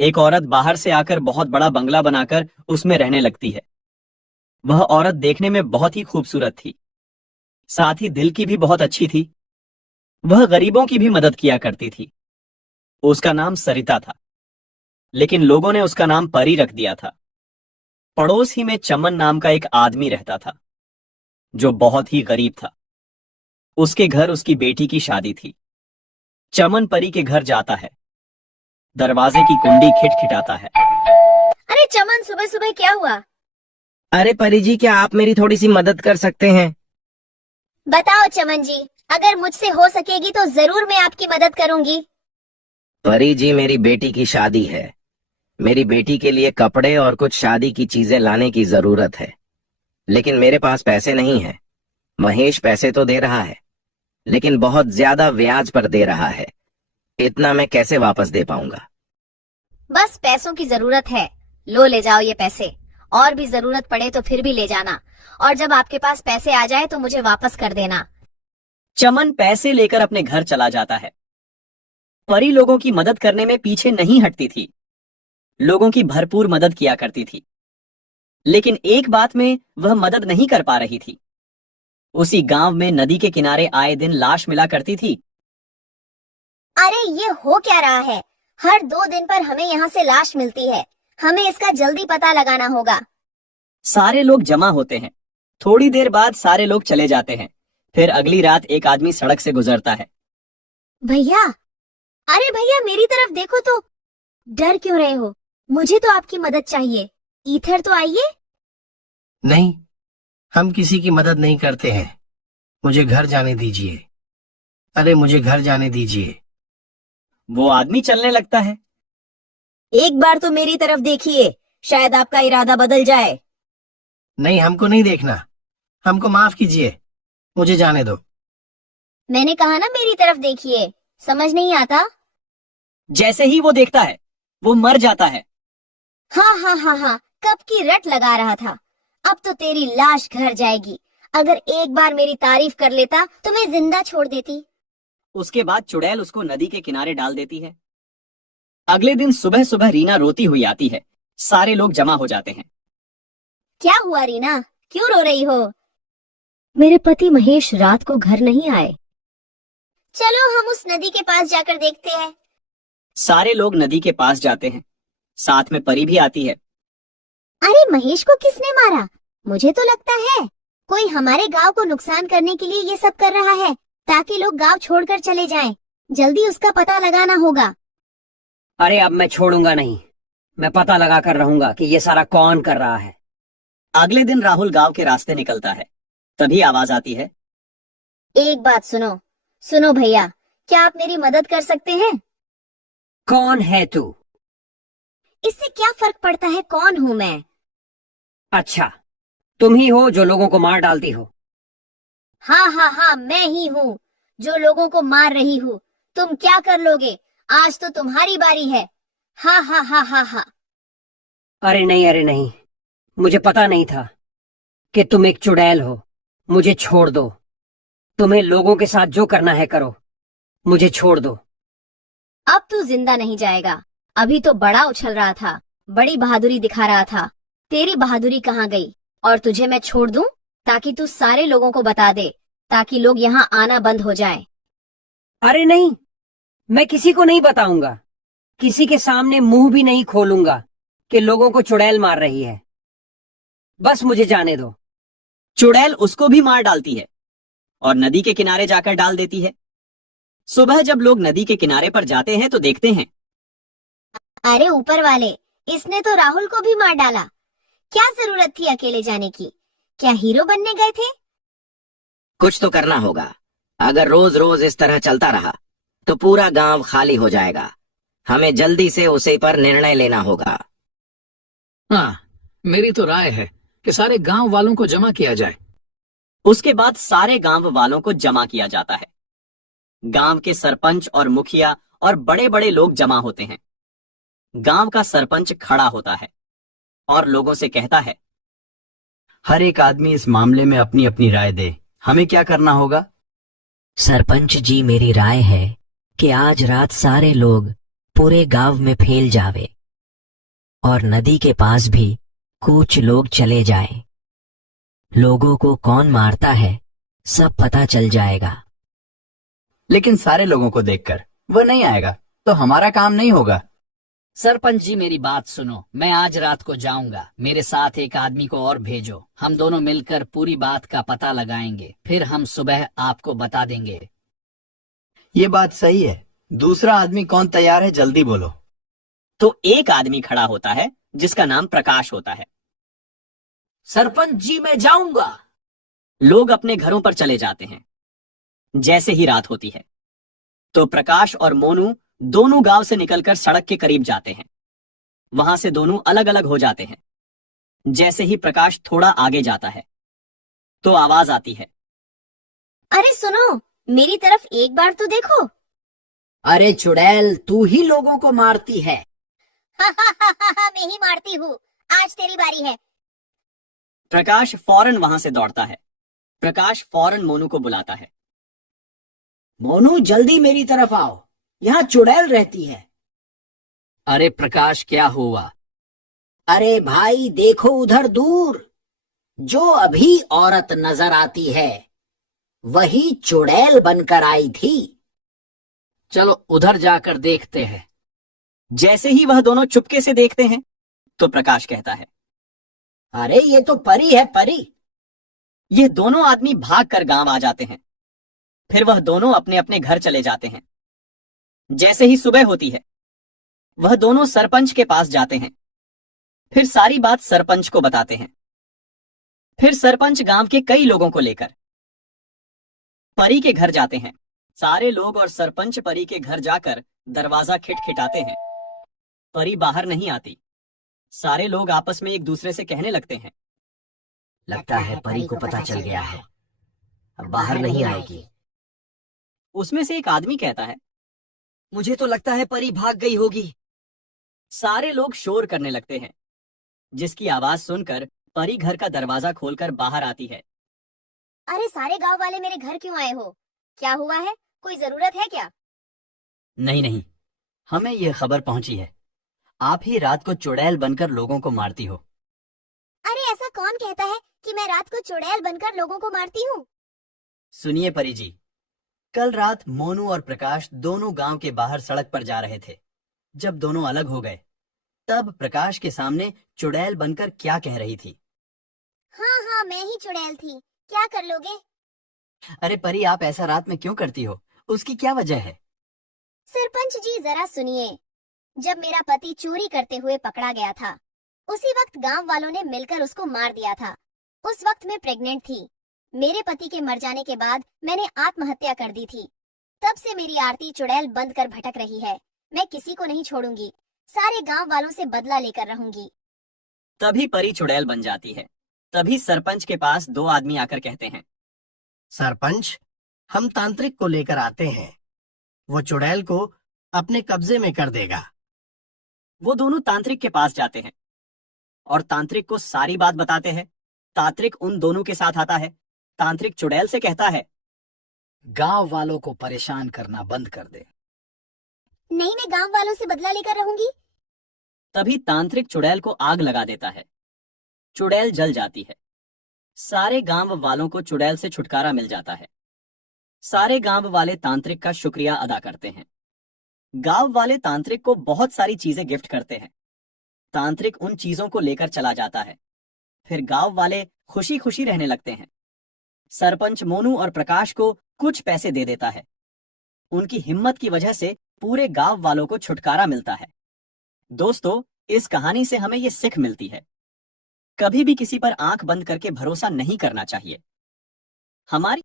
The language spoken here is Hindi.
एक औरत बाहर से आकर बहुत बड़ा बंगला बनाकर उसमें रहने लगती है। वह औरत देखने में बहुत ही खूबसूरत थी, साथ ही दिल की भी बहुत अच्छी थी। वह गरीबों की भी मदद किया करती थी। उसका नाम सरिता था, लेकिन लोगों ने उसका नाम परी रख दिया था। पड़ोस ही में चमन नाम का एक आदमी रहता था, जो बहुत ही गरीब था। उसके घर उसकी बेटी की शादी थी। चमन परी के घर जाता है, दरवाजे की कुंडी खिटखिटाता है। अरे चमन, सुबह सुबह क्या हुआ? अरे परी जी, क्या आप मेरी थोड़ी सी मदद कर सकते हैं? बताओ चमन जी, अगर मुझसे हो सकेगी तो जरूर मैं आपकी मदद करूंगी। परी जी, मेरी बेटी की शादी है। मेरी बेटी के लिए कपड़े और कुछ शादी की चीजें लाने की जरूरत है, लेकिन मेरे पास पैसे नहीं है। महेश पैसे तो दे रहा है, लेकिन बहुत ज्यादा ब्याज पर दे रहा है। इतना मैं कैसे वापस दे पाऊंगा? बस पैसों की जरूरत है, लो ले जाओ ये पैसे। और भी जरूरत पड़े तो फिर भी ले जाना, और जब आपके पास पैसे आ जाए तो मुझे वापस कर देना। चमन पैसे लेकर अपने घर चला जाता है। परी लोगों की मदद करने में पीछे नहीं हटती थी, लोगों की भरपूर मदद किया करती थी। लेकिन एक बात में वह मदद नहीं कर पा रही थी। उसी गांव में नदी के किनारे आए दिन लाश मिला करती थी। अरे ये हो क्या रहा है? हर 2 दिन पर हमें यहाँ से लाश मिलती है। हमें इसका जल्दी पता लगाना होगा। सारे लोग जमा होते हैं। थोड़ी देर बाद सारे लोग चले जाते हैं। फिर अगली रात एक आदमी सड़क से गुजरता है। भैया, अरे भैया मेरी तरफ देखो तो। डर क्यों रहे हो? मुझे तो आपकी मदद चाहिए। इधर तो आइए। नहीं, हम किसी की मदद नहीं करते हैं। मुझे घर जाने दीजिए। अरे मुझे घर जाने दीजिए। वो आदमी चलने लगता है। एक बार तो मेरी तरफ देखिए, शायद आपका इरादा बदल जाए। नहीं, हमको नहीं देखना। हमको माफ कीजिए, मुझे जाने दो। मैंने कहा ना मेरी तरफ देखिए, समझ नहीं आता? जैसे ही वो देखता है, वो मर जाता है। हाँ हाँ हाँ हाँ, कब की रट लगा रहा था। अब तो तेरी लाश घर जाएगी। अगर एक बार मेरी तारीफ कर लेता तो मैं जिंदा छोड़ देती। उसके बाद चुड़ैल उसको नदी के किनारे डाल देती है। अगले दिन सुबह सुबह रीना रोती हुई आती है। सारे लोग जमा हो जाते हैं। क्या हुआ रीना, क्यों रो रही हो? मेरे पति महेश रात को घर नहीं आए। चलो हम उस नदी के पास जाकर देखते हैं। सारे लोग नदी के पास जाते हैं। साथ में परी भी आती है। अरे महेश को किसने मारा? मुझे तो लगता है कोई हमारे गांव को नुकसान करने के लिए ये सब कर रहा है, ताकि लोग गांव छोड़कर चले जाएं। जल्दी उसका पता लगाना होगा। अरे अब मैं छोड़ूंगा नहीं। मैं पता लगा कर रहूंगा कि ये सारा कौन कर रहा है। अगले दिन राहुल गांव के रास्ते निकलता है। तभी आवाज आती है। एक बात सुनो। सुनो भैया, क्या आप मेरी मदद कर सकते हैं? कौन है तू? इससे क्या फर्क पड़ता है कौन हूँ मैं? अच्छा, तुम ही हो जो लोगों को मार डालती हो। हाँ हाँ हाँ, मैं ही हूँ जो लोगों को मार रही हूँ। तुम क्या कर लोगे? आज तो तुम्हारी बारी है। हाँ हाँ हाँ हाँ हाँ। अरे नहीं, मुझे पता नहीं था कि तुम एक चुड़ैल हो। मुझे छोड़ दो। तुम्हें लोगों के साथ जो करना है करो, मुझे छोड़ दो। अब तू जिंदा नहीं जाएगा। अभी तो बड़ा उछल रहा था, बड़ी बहादुरी दिखा रहा था। तेरी बहादुरी कहाँ गई? और तुझे मैं छोड़ दूं ताकि तू सारे लोगों को बता दे, ताकि लोग यहाँ आना बंद हो जाए। अरे नहीं, मैं किसी को नहीं बताऊंगा। किसी के सामने मुंह भी नहीं खोलूंगा कि लोगों को चुड़ैल मार रही है। बस मुझे जाने दो। चुड़ैल उसको भी मार डालती है और नदी के किनारे जाकर डाल देती है। सुबह जब लोग नदी के किनारे पर जाते हैं तो देखते हैं। अरे ऊपर वाले, इसने तो राहुल को भी मार डाला। क्या जरूरत थी अकेले जाने की? क्या हीरो बनने गए थे? कुछ तो करना होगा। अगर रोज रोज इस तरह चलता रहा तो पूरा गांव खाली हो जाएगा। हमें जल्दी से उसी पर निर्णय लेना होगा। हाँ, मेरी तो राय है कि सारे गांव वालों को जमा किया जाए। उसके बाद सारे गांव वालों को जमा किया जाता है। गांव के सरपंच और मुखिया और बड़े बड़े लोग जमा होते हैं। गांव का सरपंच खड़ा होता है और लोगों से कहता है, हर एक आदमी इस मामले में अपनी अपनी राय दे। हमें क्या करना होगा? सरपंच जी, मेरी राय है कि आज रात सारे लोग पूरे गांव में फैल जावे और नदी के पास भी कुछ लोग चले जाएं। लोगों को कौन मारता है सब पता चल जाएगा। लेकिन सारे लोगों को देखकर वो नहीं आएगा तो हमारा काम नहीं होगा। सरपंच जी मेरी बात सुनो, मैं आज रात को जाऊंगा, मेरे साथ एक आदमी को और भेजो, हम दोनों मिलकर पूरी बात का पता लगाएंगे, फिर हम सुबह आपको बता देंगे। ये बात सही है। दूसरा आदमी कौन तैयार है, जल्दी बोलो। तो एक आदमी खड़ा होता है जिसका नाम प्रकाश होता है। सरपंच जी मैं जाऊंगा। लोग अपने घरों पर चले जाते हैं। जैसे ही रात होती है तो प्रकाश और मोनू दोनों गांव से निकलकर सड़क के करीब जाते हैं। वहां से दोनों अलग अलग हो जाते हैं। जैसे ही प्रकाश थोड़ा आगे जाता है तो आवाज आती है, अरे सुनो, मेरी तरफ एक बार तो देखो। अरे चुड़ैल, तू ही लोगों को मारती है। मैं ही मारती हूँ, आज तेरी बारी है। प्रकाश फौरन वहां से दौड़ता है। प्रकाश फौरन मोनू को बुलाता है। मोनू जल्दी मेरी तरफ आओ, यहाँ चुड़ैल रहती है। अरे प्रकाश क्या हुआ? अरे भाई देखो उधर दूर, जो अभी औरत नजर आती है वही चुड़ैल बनकर आई थी। चलो उधर जाकर देखते हैं। जैसे ही वह दोनों चुपके से देखते हैं तो प्रकाश कहता है, अरे ये तो परी है, परी। ये दोनों आदमी भागकर गांव आ जाते हैं। फिर वह दोनों अपने अपने घर चले जाते हैं। जैसे ही सुबह होती है वह दोनों सरपंच के पास जाते हैं। फिर सारी बात सरपंच को बताते हैं। फिर सरपंच गांव के कई लोगों को लेकर परी के घर जाते हैं। सारे लोग और सरपंच परी के घर जाकर दरवाजा खिटखिटाते हैं। परी बाहर नहीं आती। सारे लोग आपस में एक दूसरे से कहने लगते हैं, लगता है परी को पता चल गया है, अब बाहर नहीं आएगी। उसमें से एक आदमी कहता है, मुझे तो लगता है परी भाग गई होगी। सारे लोग शोर करने लगते हैं, जिसकी आवाज सुनकर परी घर का दरवाजा खोलकर बाहर आती है। अरे सारे गांव वाले मेरे घर क्यों आए हो? क्या हुआ है? कोई जरूरत है क्या? नहीं नहीं, हमें यह खबर पहुंची है, आप ही रात को चुड़ैल बनकर लोगों को मारती हो। अरे ऐसा कौन कहता है कि मैं रात को चुड़ैल बनकर लोगों को मारती हूँ? सुनिए परी जी, कल रात मोनू और प्रकाश दोनों गांव के बाहर सड़क पर जा रहे थे। जब दोनों अलग हो गए तब प्रकाश के सामने चुड़ैल बनकर क्या कह रही थी। हाँ हाँ, मैं ही चुड़ैल थी, क्या कर लोगे? अरे परी, आप ऐसा रात में क्यों करती हो? उसकी क्या वजह है? सरपंच जी जरा सुनिए। जब मेरा पति चोरी करते हुए पकड़ा गया था, उसी वक्त गांव वालों ने मिलकर उसको मार दिया था। उस वक्त मैं प्रेग्नेंट थी। मेरे पति के मर जाने के बाद मैंने आत्महत्या कर दी थी। तब से मेरी आरती चुड़ैल बंद कर भटक रही है। मैं किसी को नहीं छोड़ूंगी, सारे गांव वालों से बदला लेकर रहूंगी। तभी परी चुड़ैल बन जाती है। तभी सरपंच के पास दो आदमी आकर कहते हैं, सरपंच, हम तांत्रिक को लेकर आते हैं, वो चुड़ैल को अपने कब्जे में कर देगा। वो दोनों तांत्रिक के पास जाते हैं और तांत्रिक को सारी बात बताते हैं। तांत्रिक उन दोनों के साथ आता है। तांत्रिक चुड़ैल से कहता है, गांव वालों को परेशान करना बंद कर दे। नहीं, मैं गांव वालों से बदला लेकर रहूंगी। तभी तांत्रिक चुड़ैल को आग लगा देता है। चुड़ैल जल जाती है। सारे गांव वालों को चुड़ैल से छुटकारा मिल जाता है। सारे गांव वाले तांत्रिक का शुक्रिया अदा करते हैं। गांव वाले तांत्रिक को बहुत सारी चीजें गिफ्ट करते हैं। तांत्रिक उन चीजों को लेकर चला जाता है। फिर गांव वाले खुशी खुशी रहने लगते हैं। सरपंच मोनू और प्रकाश को कुछ पैसे दे देता है। उनकी हिम्मत की वजह से पूरे गांव वालों को छुटकारा मिलता है। दोस्तों, इस कहानी से हमें ये सीख मिलती है, कभी भी किसी पर आंख बंद करके भरोसा नहीं करना चाहिए। हमारी